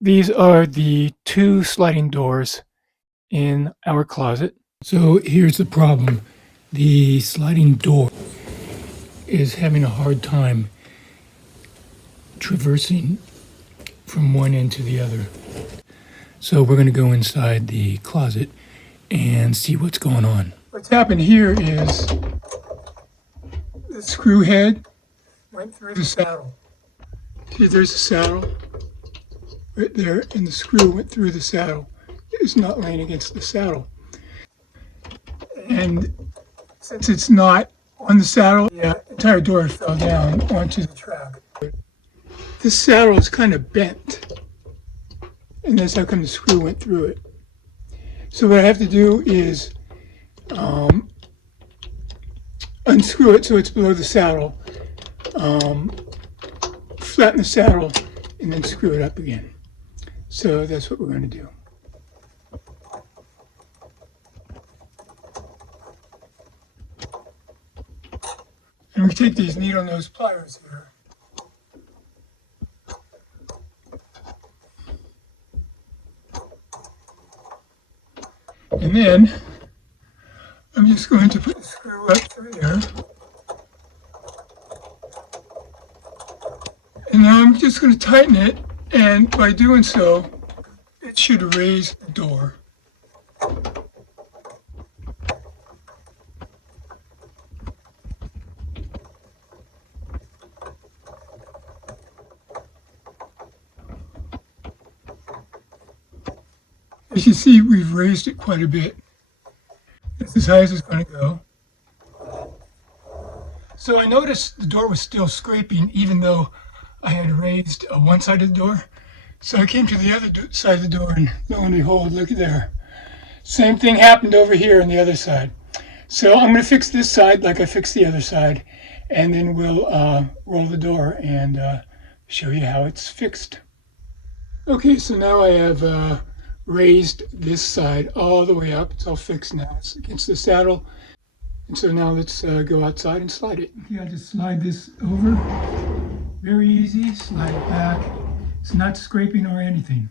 These are the two sliding doors in our closet. So here's the problem. The sliding door is having a hard time traversing from one end to the other. So we're going to go inside the closet and see what's going on. What's happened here is the screw head went through the saddle. See, there's the saddle right there, and the screw went through the saddle. It's not laying against the saddle. And since it's not on the saddle, the entire door fell down onto the track. This saddle is kind of bent, and that's how come the screw went through it. So what I have to do is unscrew it so it's below the saddle, flatten the saddle, and then screw it up again. So that's what we're going to do. And we take these needle nose pliers here. And then I'm just going to put the screw up through there. And now I'm just going to tighten it, and by doing so, it should raise the door. As you see, we've raised it quite a bit. That's as high as it's going to go. So I noticed the door was still scraping even though I had raised one side of the door. So I came to the other side of the door, and lo and behold, look at there. Same thing happened over here on the other side. So I'm going to fix this side like I fixed the other side, and then we'll roll the door and show you how it's fixed. Okay, so now I have raised this side all the way up. It's all fixed now. It's against the saddle. And so now let's go outside and slide it. Okay, I'll just slide this over. Very easy. Slide it back. It's not scraping or anything.